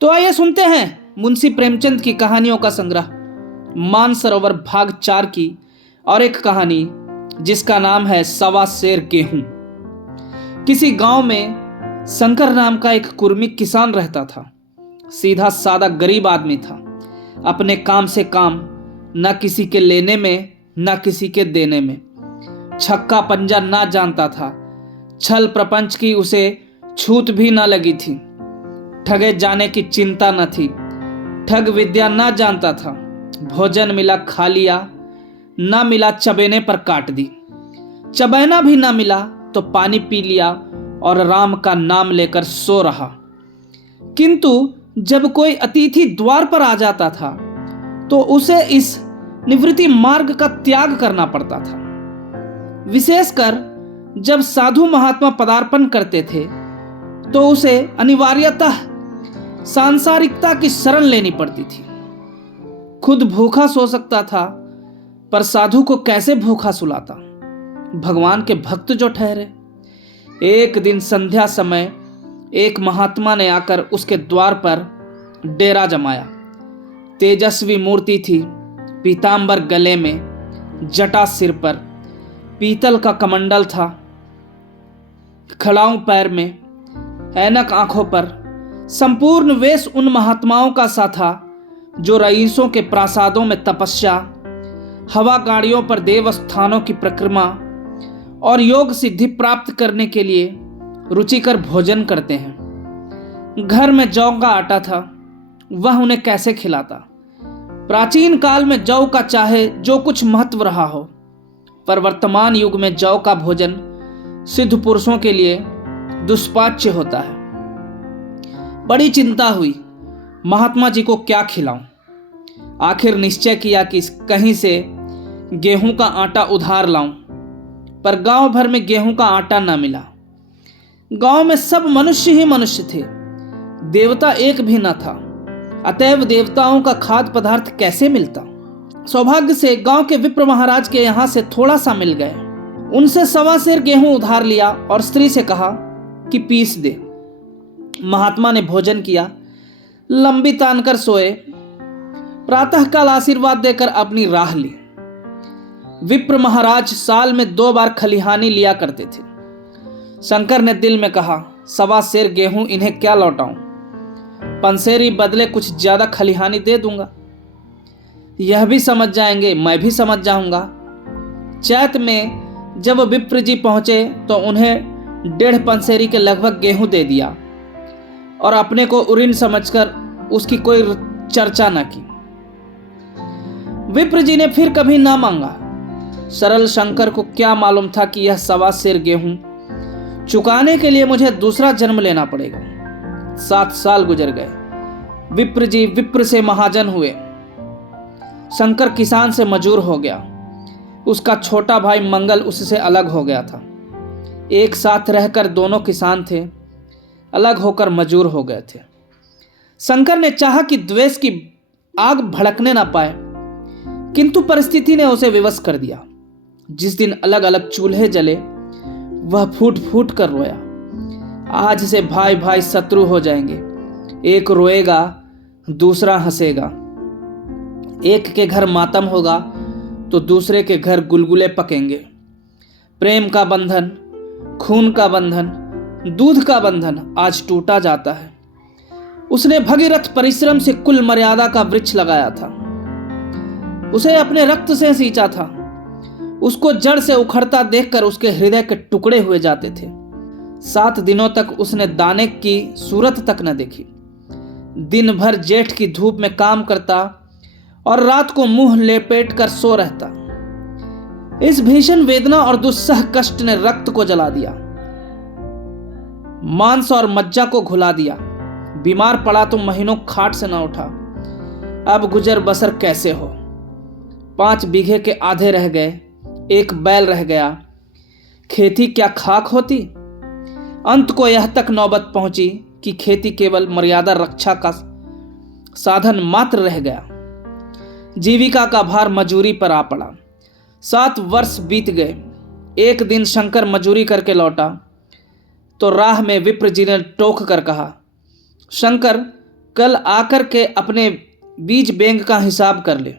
तो आइए सुनते हैं मुंशी प्रेमचंद की कहानियों का संग्रह मानसरोवर भाग 4 की और एक कहानी जिसका नाम है सवा सेर गेहूं। किसी गांव में शंकर नाम का एक कुर्मी किसान रहता था। सीधा सादा गरीब आदमी था। अपने काम से काम, न किसी के लेने में न किसी के देने में। छक्का पंजा ना जानता था। छल प्रपंच की उसे छूत भी ना लगी थी। ठगे जाने की चिंता न थी। ठग विद्या ना जानता था। भोजन मिला खा लिया, ना मिला चबेने पर काट दी। चबैना भी ना मिला तो पानी पी लिया और राम का नाम लेकर सो रहा। किंतु जब कोई अतिथि द्वार पर आ जाता था तो उसे इस निवृत्ति मार्ग का त्याग करना पड़ता था। विशेषकर जब साधु महात्मा पदार्पण करते थे तो उसे अनिवार्यतः सांसारिकता की शरण लेनी पड़ती थी। खुद भूखा सो सकता था, पर साधु को कैसे भूखा सुलाता? भगवान के भक्त जो ठहरे। एक दिन संध्या समय एक महात्मा ने आकर उसके द्वार पर डेरा जमाया। तेजस्वी मूर्ति थी, पीतांबर गले में, जटा सिर पर, पीतल का कमंडल था, खड़ाऊं पैर में, ऐनक आंखों पर। संपूर्ण वेश उन महात्माओं का सा था जो रईसों के प्रासादों में तपस्या, हवा गाड़ियों पर देवस्थानों की परिक्रमा और योग सिद्धि प्राप्त करने के लिए रुचिकर भोजन करते हैं। घर में जौ का आटा था, वह उन्हें कैसे खिलाता? प्राचीन काल में जौ का चाहे जो कुछ महत्व रहा हो, पर वर्तमान युग में जौ का भोजन सिद्ध पुरुषों के लिए दुष्पाच्य होता है। बड़ी चिंता हुई, महात्मा जी को क्या खिलाऊं? आखिर निश्चय किया कि कहीं से गेहूं का आटा उधार लाऊं, पर गांव भर में गेहूं का आटा न मिला। गांव में सब मनुष्य ही मनुष्य थे, देवता एक भी न था। अतएव देवताओं का खाद्य पदार्थ कैसे मिलता? सौभाग्य से गांव के विप्र महाराज के यहां से थोड़ा सा मिल गए। उनसे सवा सेर गेहूं उधार लिया और स्त्री से कहा कि पीस दे। महात्मा ने भोजन किया, लंबी तान कर सोए। प्रातःकाल आशीर्वाद देकर अपनी राह ली। विप्र महाराज साल में 2 बार खलिहानी लिया करते थे। शंकर ने दिल में कहा, सवा सेर गेहूं इन्हें क्या लौटाऊं? पंसेरी बदले कुछ ज्यादा खलिहानी दे दूंगा। यह भी समझ जाएंगे, मैं भी समझ जाऊंगा। चैत में जब विप्र जी पहुंचे तो उन्हें 1.5 पंसेरी के लगभग गेहूं दे दिया और अपने को उरीन समझकर उसकी कोई चर्चा न की। विप्र जी ने फिर कभी ना मांगा। सरल शंकर को क्या मालूम था कि यह सवा सेर गेहूं चुकाने के लिए मुझे दूसरा जन्म लेना पड़ेगा। 7 साल गुजर गए। विप्र जी विप्र से महाजन हुए। शंकर किसान से मजूर हो गया। उसका छोटा भाई मंगल उससे अलग हो गया था। एक साथ रहकर दोनों किसान थे, अलग होकर मजूर हो गए थे। शंकर ने चाहा कि द्वेष की आग भड़कने ना पाए, किंतु परिस्थिति ने उसे विवश कर दिया। जिस दिन अलग अलग चूल्हे जले, वह फूट फूट कर रोया। आज से भाई भाई शत्रु हो जाएंगे। एक रोएगा, दूसरा हंसेगा। एक के घर मातम होगा तो दूसरे के घर गुलगुले पकेंगे। प्रेम का बंधन, खून का बंधन, दूध का बंधन आज टूटा जाता है। उसने भगीरथ परिश्रम से कुल मर्यादा का वृक्ष लगाया था। उसे अपने रक्त से सींचा था। उसको जड़ से उखड़ता देखकर उसके हृदय के टुकड़े हुए जाते थे। 7 दिनों तक उसने दाने की सूरत तक न देखी। दिन भर जेठ की धूप में काम करता और रात को मुंह लेपेट कर सो रहता। इस भीषण वेदना और दुस्सह कष्ट ने रक्त को जला दिया, मांस और मज्जा को घुला दिया। बीमार पड़ा तो महीनों खाट से न उठा। अब गुजर बसर कैसे हो? 5 बीघे के आधे रह गए, 1 बैल रह गया। खेती क्या खाक होती? अंत को यह तक नौबत पहुंची कि खेती केवल मर्यादा रक्षा का साधन मात्र रह गया। जीविका का भार मजूरी पर आ पड़ा। 7 वर्ष बीत गए। एक दिन शंकर मजूरी करके लौटा तो राह में विप्र जी ने टोक कर कहा, शंकर, कल आकर के अपने बीज बैंक का हिसाब कर ले।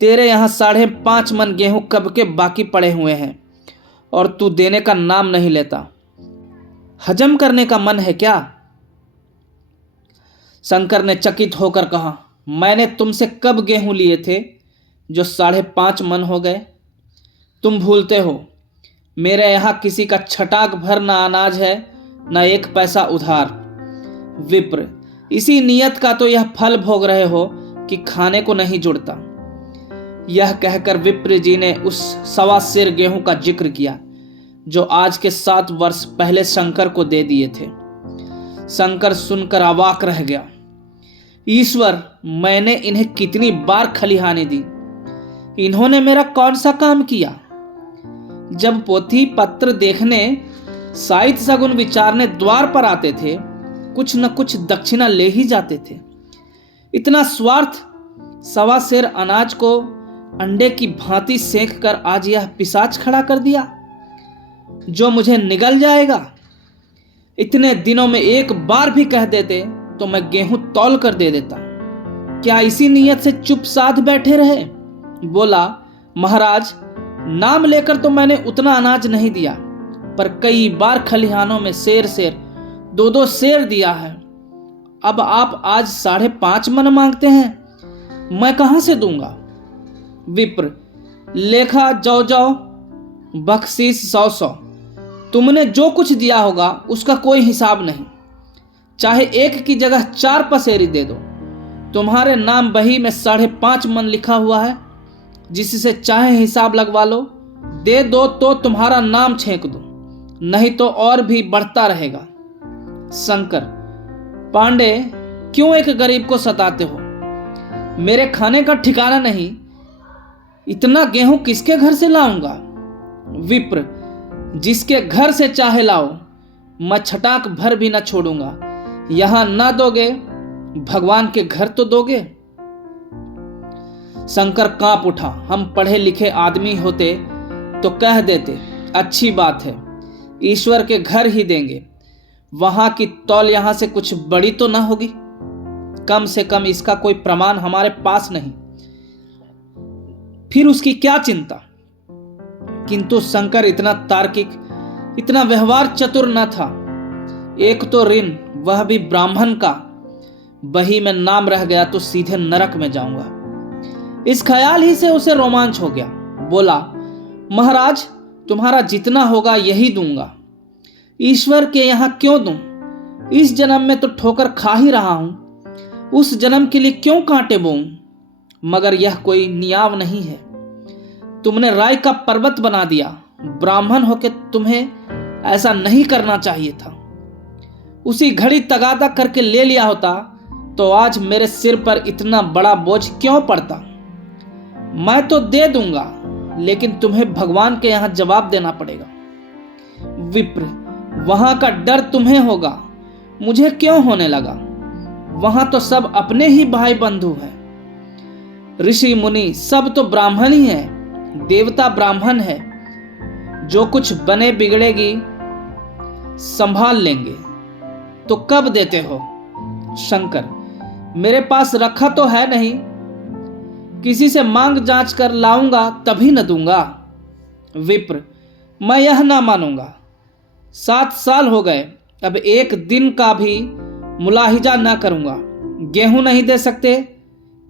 तेरे यहाँ 5.5 मन गेहूं कब के बाकी पड़े हुए हैं और तू देने का नाम नहीं लेता। हजम करने का मन है क्या? शंकर ने चकित होकर कहा, मैंने तुमसे कब गेहूं लिए थे जो 5.5 मन हो गए? तुम भूलते हो, मेरे यहाँ किसी का छटाक भर ना अनाज है, ना 1 पैसा उधार। विप्र, इसी नियत का तो यह फल भोग रहे हो कि खाने को नहीं जुड़ता। यह कहकर विप्र जी ने उस 1.25 सेर गेहूं का जिक्र किया जो आज के 7 वर्ष पहले शंकर को दे दिए थे। शंकर सुनकर अवाक रह गया। ईश्वर, मैंने इन्हें कितनी बार खलिहानी दी, इन्होंने मेरा कौन सा काम किया? जब पोथी पत्र देखने, साहित्य सगुन विचारने द्वार पर आते थे, कुछ न कुछ दक्षिणा ले ही जाते थे। इतना स्वार्थ 1.25 सेर अनाज को अंडे की भांति सेंक कर आज यह पिशाच खड़ा कर दिया जो मुझे निगल जाएगा। इतने दिनों में एक बार भी कह देते तो मैं गेहूं तौल कर दे देता। क्या इसी नियत से चुप साध बैठे रहे? बोला, महाराज, नाम लेकर तो मैंने उतना अनाज नहीं दिया, पर कई बार खलिहानों में सेर 2-2 सेर दिया है। अब आप आज 5.5 मन मांगते हैं, मैं कहां से दूंगा? विप्र, लेखा जौ बख्शीश 100 तुमने जो कुछ दिया होगा उसका कोई हिसाब नहीं। चाहे 1 की जगह 4 पसेरी दे दो, तुम्हारे नाम बही में 5.5 मन लिखा हुआ है, जिससे चाहे हिसाब लगवा लो। दे दो तो तुम्हारा नाम छेंक दो, नहीं तो और भी बढ़ता रहेगा। शंकर, पांडे, क्यों एक गरीब को सताते हो? मेरे खाने का ठिकाना नहीं, इतना गेहूं किसके घर से लाऊंगा? विप्र, जिसके घर से चाहे लाओ, मैं छटाक भर भी न छोड़ूंगा। यहां ना दोगे, भगवान के घर तो दोगे। शंकर कांप उठा। हम पढ़े लिखे आदमी होते तो कह देते, अच्छी बात है, ईश्वर के घर ही देंगे। वहां की तौल यहां से कुछ बड़ी तो ना होगी? कम से कम इसका कोई प्रमाण हमारे पास नहीं, फिर उसकी क्या चिंता? किंतु शंकर इतना तार्किक, इतना व्यवहार चतुर न था। एक तो ऋण, वह भी ब्राह्मण का, बही में नाम रह गया तो सीधे नरक में जाऊंगा। इस ख्याल ही से उसे रोमांच हो गया। बोला, महाराज, तुम्हारा जितना होगा यही दूंगा। ईश्वर के यहां क्यों दूं? इस जन्म में तो ठोकर खा ही रहा हूं, उस जन्म के लिए क्यों कांटे बोऊं? मगर यह कोई नियाव नहीं है। तुमने राय का पर्वत बना दिया। ब्राह्मण होके तुम्हें ऐसा नहीं करना चाहिए था। उसी घड़ी तगादा करके ले लिया होता तो आज मेरे सिर पर इतना बड़ा बोझ क्यों पड़ता? मैं तो दे दूंगा, लेकिन तुम्हें भगवान के यहां जवाब देना पड़ेगा। विप्र, वहां का डर तुम्हें होगा, मुझे क्यों होने लगा? वहां तो सब अपने ही भाई बंधु हैं। ऋषि मुनि सब तो ब्राह्मण ही हैं, देवता ब्राह्मण है। जो कुछ बने बिगड़ेगी संभाल लेंगे। तो कब देते हो? शंकर, मेरे पास रखा तो है नहीं, किसी से मांग जांच कर लाऊंगा तभी न दूंगा। विप्र, मैं यह ना मानूंगा। 7 साल हो गए, अब एक दिन का भी मुलाहिजा ना करूंगा। गेहूं नहीं दे सकते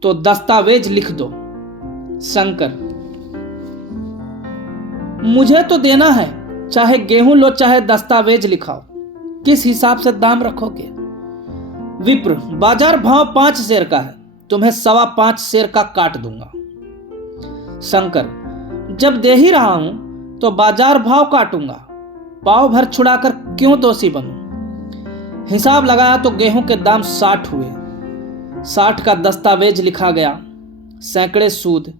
तो दस्तावेज लिख दो। शंकर, मुझे तो देना है, चाहे गेहूं लो चाहे दस्तावेज लिखाओ। किस हिसाब से दाम रखोगे? विप्र, बाजार भाव 5 सेर का है, तुम्हें 5.25 सेर का काट दूंगा। शंकर, जब दे ही रहा हूं तो बाजार भाव काटूंगा, पाव भर छुड़ाकर क्यों दोषी बनूं? हिसाब लगाया तो गेहूं के दाम 60 हुए। 60 का दस्तावेज लिखा गया, सैकड़े सूद।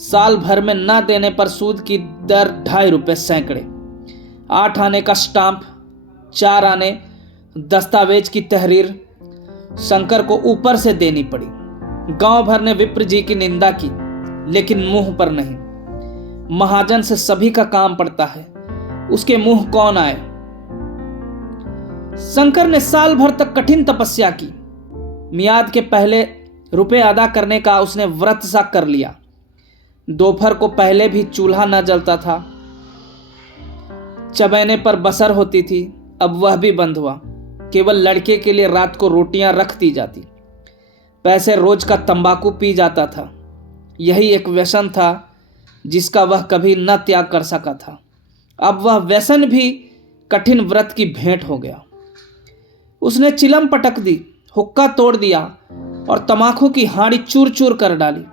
साल भर में ना देने पर सूद की दर 2.5 रुपये सैकड़े। 8 आने का स्टाम्प, 4 आने दस्तावेज की तहरीर शंकर को ऊपर से देनी पड़ी। गांव भर ने विप्र जी की निंदा की, लेकिन मुंह पर नहीं। महाजन से सभी का काम पड़ता है, उसके मुंह कौन आए? शंकर ने साल भर तक कठिन तपस्या की। मियाद के पहले रुपए अदा करने का उसने व्रत सा कर लिया। दोपहर को पहले भी चूल्हा न जलता था, चबैने पर बसर होती थी, अब वह भी बंद हुआ। केवल लड़के के लिए रात को रोटियां रख दी जाती। पैसे रोज का तंबाकू पी जाता था। यही एक व्यसन था जिसका वह कभी न त्याग कर सका था। अब वह व्यसन भी कठिन व्रत की भेंट हो गया। उसने चिलम पटक दी, हुक्का तोड़ दिया और तंबाकू की हांडी चूर चूर कर डाली।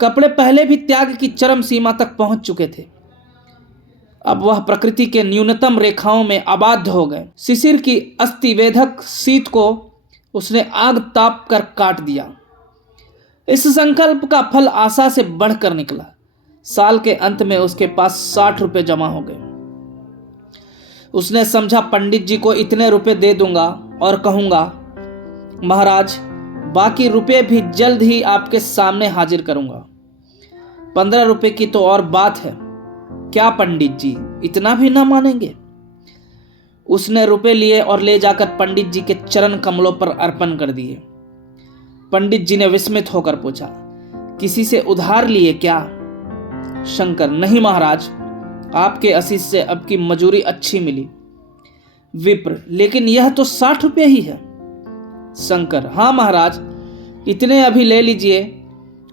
कपड़े पहले भी त्याग की चरम सीमा तक पहुंच चुके थे। अब वह प्रकृति के न्यूनतम रेखाओं में आबाद हो गए। शिशिर की अस्थिवेधक शीत को उसने आग ताप कर काट दिया। इस संकल्प का फल आशा से बढ़कर निकला। साल के अंत में उसके पास 60 रुपए जमा हो गए। उसने समझा पंडित जी को इतने रुपए दे दूंगा और कहूंगा, महाराज बाकी रुपए भी जल्द ही आपके सामने हाजिर करूंगा। 15 रुपए की तो और बात है, क्या पंडित जी इतना भी ना मानेंगे? उसने रुपए लिए और ले जाकर पंडित जी के चरण कमलों पर अर्पण कर दिए। पंडित जी ने विस्मित होकर पूछा, किसी से उधार लिए क्या? शंकर, नहीं महाराज, आपके आशीष से अब की मजूरी अच्छी मिली। विप्र, लेकिन यह तो 60 रुपये ही है। शंकर, हाँ महाराज, इतने अभी ले लीजिए,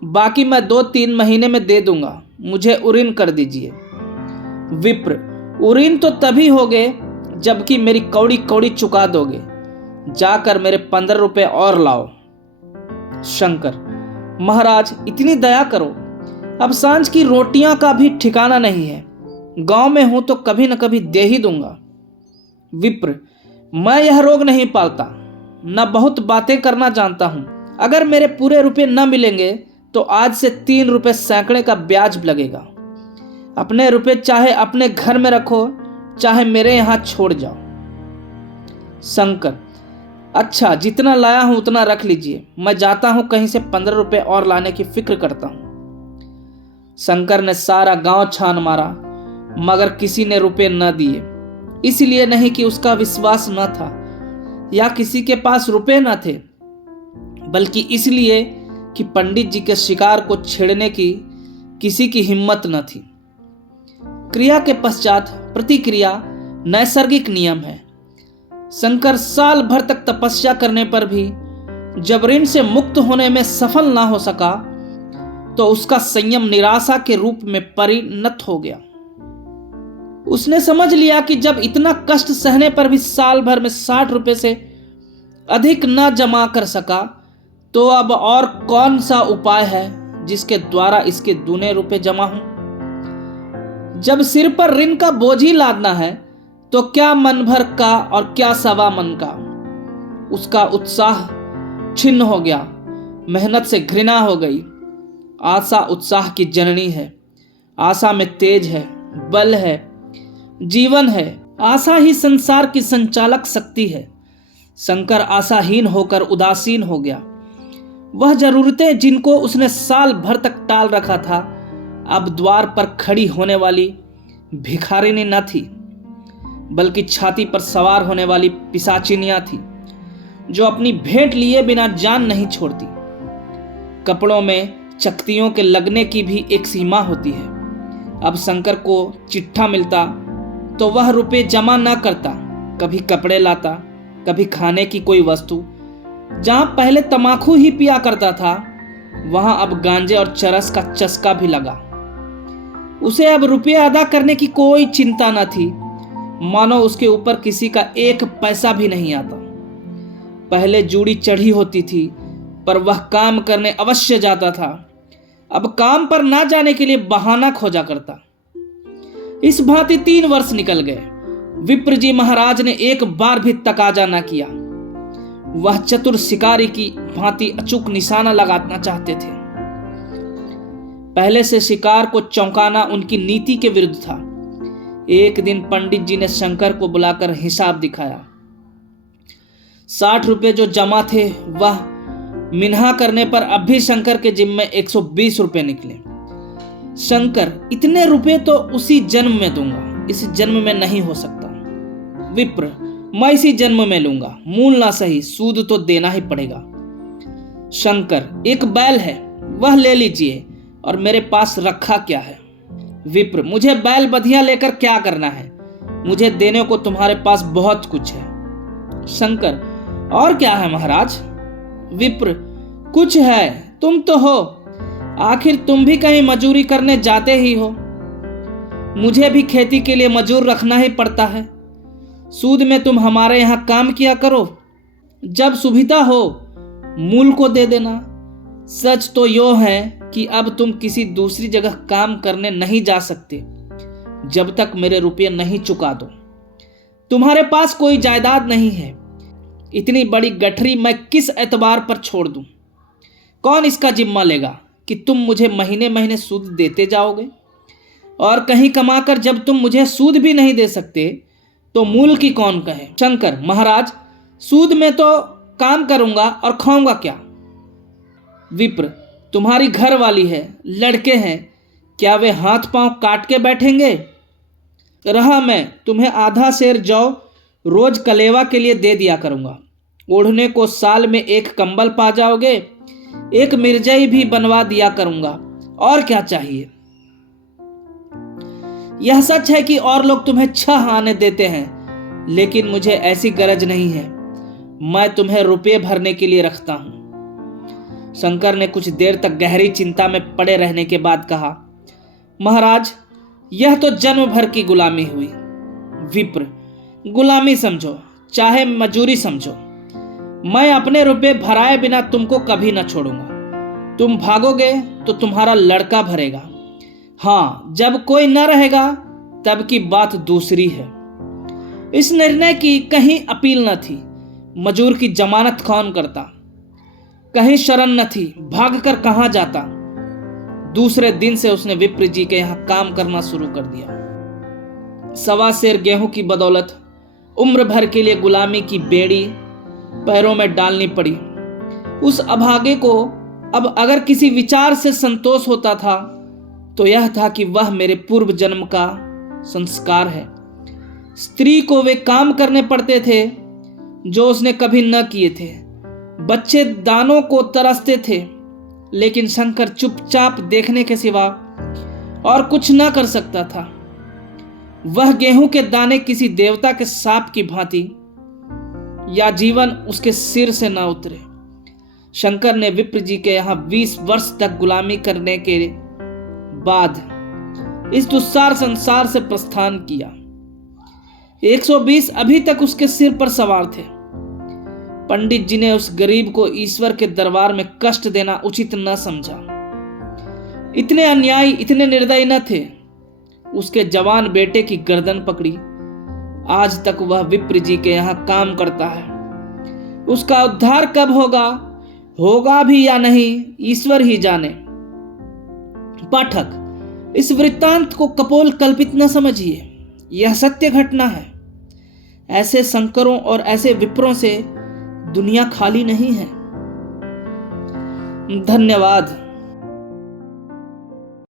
बाकी मैं 2-3 महीने में दे दूंगा, मुझे उरीन कर दीजिए। विप्र, उरीन तो तभी होगे जबकि मेरी कौड़ी कौड़ी चुका दोगे। जाकर मेरे 15 रुपए और लाओ। शंकर, महाराज इतनी दया करो, अब सांझ की रोटियां का भी ठिकाना नहीं है। गांव में हूं तो कभी न कभी दे ही दूंगा। विप्र, मैं यह रोग नहीं पालता, न बहुत बातें करना जानता हूं। अगर मेरे पूरे रुपए न मिलेंगे तो आज से 3 रुपए सैकड़े का ब्याज लगेगा। अपने रुपए चाहे अपने घर में रखो, चाहे मेरे यहां छोड़ जाओ। शंकर, अच्छा, जितना लाया हूं उतना रख लीजिए, मैं जाता हूं कहीं से 15 रुपए और लाने की फिक्र करता हूं। शंकर ने सारा गांव छान मारा, मगर किसी ने रुपए न दिए। इसलिए नहीं कि उसका विश्वास न था या किसी के पास रुपए न थे, बल्कि इसलिए कि पंडित जी के शिकार को छेड़ने की किसी की हिम्मत न थी। क्रिया के पश्चात प्रतिक्रिया नैसर्गिक नियम है। शंकर साल भर तक तपस्या करने पर भी जब ऋण से मुक्त होने में सफल ना हो सका तो उसका संयम निराशा के रूप में परिणत हो गया। उसने समझ लिया कि जब इतना कष्ट सहने पर भी साल भर में 60 रुपए से अधिक न जमा कर सका तो अब और कौन सा उपाय है जिसके द्वारा इसके दूने रुपए जमा हों? जब सिर पर ऋण का बोझ ही लादना है तो क्या मन भर का और क्या सवा मन का। उसका उत्साह छिन्न हो गया, मेहनत से घृणा हो गई। आशा उत्साह की जननी है। आशा में तेज है, बल है, जीवन है। आशा ही संसार की संचालक शक्ति है। शंकर आशाहीन होकर उदासीन हो गया। वह जरूरतें जिनको उसने साल भर तक टाल रखा था अब द्वार पर खड़ी होने वाली भिखारिनी न थी, बल्कि छाती पर सवार होने वाली पिशाचिनियां थी जो अपनी भेंट लिए बिना जान नहीं छोड़ती। कपड़ों में चकतियों के लगने की भी एक सीमा होती है। अब शंकर को चिट्ठा मिलता तो वह रुपए जमा न करता, कभी कपड़े लाता, कभी खाने की कोई वस्तु। जहां पहले तमाकू ही पिया करता था वहां अब गांजे और चरस का चस्का भी लगा। उसे अब रुपये अदा करने की कोई चिंता न थी, मानो उसके ऊपर किसी का 1 पैसा भी नहीं आता। पहले जूड़ी चढ़ी होती थी पर वह काम करने अवश्य जाता था, अब काम पर ना जाने के लिए बहाना खोजा करता। इस भांति 3 वर्ष निकल गए। विप्र जी महाराज ने एक बार भी तकाजा न किया। वह चतुर शिकारी की भांति अचूक निशाना लगाना चाहते थे। पहले से शिकार को चौंकाना उनकी नीति के विरुद्ध था। एक दिन पंडित जी ने शंकर को बुलाकर हिसाब दिखाया। 60 रुपए जो जमा थे वह मिन्हा करने पर अब भी शंकर के जिम्मे 120 रुपए निकले। शंकर, इतने रुपए तो उसी जन्म में दूंगा, इस जन्म में नहीं हो सकता। विप्र, मैं इसी जन्म में लूंगा, मूल ना सही सूद तो देना ही पड़ेगा। शंकर, एक बैल है, वह ले लीजिए, और मेरे पास रखा क्या है? विप्र, मुझे बैल बधिया लेकर क्या करना है? मुझे देने को तुम्हारे पास बहुत कुछ है। शंकर, और क्या है महाराज? विप्र, कुछ है, तुम तो हो, आखिर तुम भी कहीं मजूरी करने जाते ही हो। मुझे भी खेती के लिए मजूर रखना ही पड़ता है। सूद में तुम हमारे यहां काम किया करो, जब सुविधा हो मूल को दे देना। सच तो यो है कि अब तुम किसी दूसरी जगह काम करने नहीं जा सकते जब तक मेरे रुपये नहीं चुका दो। तुम्हारे पास कोई जायदाद नहीं है, इतनी बड़ी गठरी मैं किस एतबार पर छोड़ दूं? कौन इसका जिम्मा लेगा कि तुम मुझे महीने महीने सूद देते जाओगे? और कहीं कमाकर जब तुम मुझे सूद भी नहीं दे सकते तो मूल की कौन कहे? शंकर, महाराज, सूद में तो काम करूंगा और खाऊंगा क्या? विप्र, तुम्हारी घर वाली है, लड़के हैं, क्या वे हाथ पांव काट के बैठेंगे? रहा मैं, तुम्हें आधा सेर जौ रोज कलेवा के लिए दे दिया करूंगा। ओढ़ने को साल में एक कंबल पा जाओगे, एक मिर्जाई भी बनवा दिया करूंगा, और क्या चाहिए? यह सच है कि और लोग तुम्हें 6 आने देते हैं, लेकिन मुझे ऐसी गरज नहीं है। मैं तुम्हें रुपये भरने के लिए रखता हूं। शंकर ने कुछ देर तक गहरी चिंता में पड़े रहने के बाद कहा, महाराज, यह तो जन्म भर की गुलामी हुई। विप्र, गुलामी समझो चाहे मजूरी समझो, मैं अपने रुपये भराए बिना तुमको कभी न छोड़ूंगा। तुम भागोगे तो तुम्हारा लड़का भरेगा। हाँ, जब कोई न रहेगा तब की बात दूसरी है। इस निर्णय की कहीं अपील न थी। मजूर की जमानत कौन करता? कहीं शरण न थी, भागकर कहां जाता? दूसरे दिन से उसने विप्र जी के यहां काम करना शुरू कर दिया। 1.25 सेर गेहूं की बदौलत उम्र भर के लिए गुलामी की बेड़ी पैरों में डालनी पड़ी। उस अभागे को अब अगर किसी विचार से संतोष होता था तो यह था कि वह मेरे पूर्व जन्म का संस्कार है। स्त्री को वे काम करने पड़ते थे जो उसने कभी न किए थे। बच्चे दानों को तरसते थे, लेकिन शंकर चुपचाप देखने के सिवा और कुछ न कर सकता था। वह गेहूं के दाने किसी देवता के साप की भांति, या जीवन उसके सिर से न उतरे। शंकर ने विप्र जी के यहां 20 वर्ष तक गुलामी करने के बाद इस दुस्सार संसार से प्रस्थान किया। 120 अभी तक उसके सिर पर सवार थे। पंडित जी ने उस गरीब को ईश्वर के दरबार में कष्ट देना उचित न समझा। इतने अन्यायी, इतने निर्दयी न थे। उसके जवान बेटे की गर्दन पकड़ी। आज तक वह विप्र जी के यहां काम करता है। उसका उद्धार कब होगा, होगा भी या नहीं, ईश्वर ही जाने। पाठक, इस वृत्तांत को कपोल कल्पित न समझिए, यह सत्य घटना है। ऐसे शंकरों और ऐसे विप्रों से दुनिया खाली नहीं है। धन्यवाद।